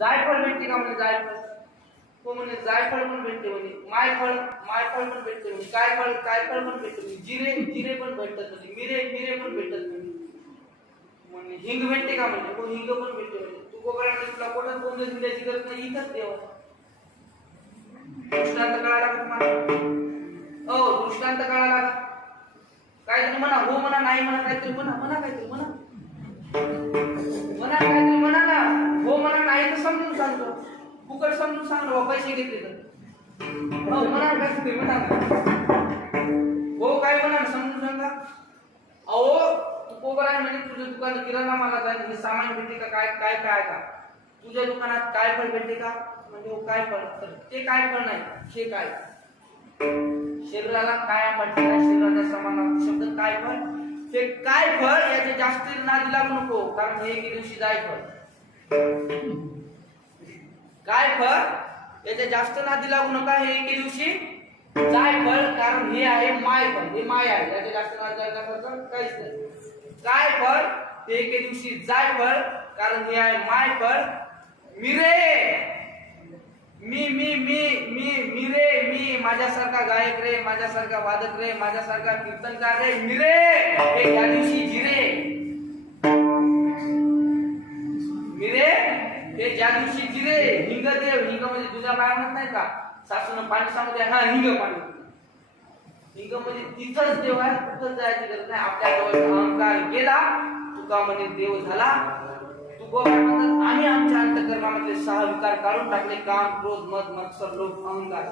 जायफळ भेटते का म्हणे जायफळ? तो म्हणे जायफळ पण भेटते म्हणे. मायफळ मायफळ पण भेटते म्हणे. काय फळ काय फळ पण भेटते म्हणे. जिरे जिरे पण भेटतात म्हणे. मिरे मिरे पण भेटतात म्हणे. म्हणे हिंग भेटते का म्हणजे तो हो, हिंग पण भेटते म्हणे. तू गोगळा तुला कोणाच बोंबे दिल्याची गरज नाही इथंच देवा दृष्टांत कळाला का तुम्हाला. हो दृष्टांत कळाला काय तुम्ही म्हणा हो म्हणा नाही म्हणा काहीतरी म्हणा म्हणा काहीतरी म्हणा. समजून सांगतो. फुकट समजून सांगतो पैसे घेतले तर. हो म्हणा काहीतरी म्हणा हो काय म्हणा समजून सांगा. अहो तू कोबर आहे म्हणजे तुझ्या दुकानात किराणा मला जाईल म्हणजे सामान भेटते का काय काय काय का? तुझ्या दुकानात काय फळ भेटते का? म्हणजे हो काय फळ? तर ते काय फळ नाही हे काय? शरीराला काय म्हणते शरीराच्या समानात शब्द काय फळ? ते काय फळ? याचे जास्त नादी लागू नको कारण हे एके दिवशी जाय फळ काय फळ? याच्या जास्त नादी लागू नका हे एके दिवशी. जाय फळ कारण हे आहे माय फळ. हे माय आहे. याच्या जास्त नादी लागण्यासारखं काहीच नाही. काय फळ? ते एके दिवशी जायफळ कारण हे आहे माय फळ. मिरे मी मी मी मी मी रे! मी माझ्यासारखा गायक रे माझ्यासारखा वादक रे माझ्यासारखा कीर्तनकार रे मिरे हे या दिवशी ज्या दिवशी जिरे हिंग देव हिंग म्हणजे तुझ्या बाय म्हणत नाही का? सासून पाणी सांगते हा हिंग पाणी. हिंग म्हणजे तिथंच देव आहे कुठंच जायची गरज नाही. आपल्या जवळ अहंकार गेला तुका म्हणे देव झाला. तू आम्ही आमच्या अंतकरणामधले सहा विकार काढून टाकले. काम क्रोध मत मत्सर लोक अहंकार.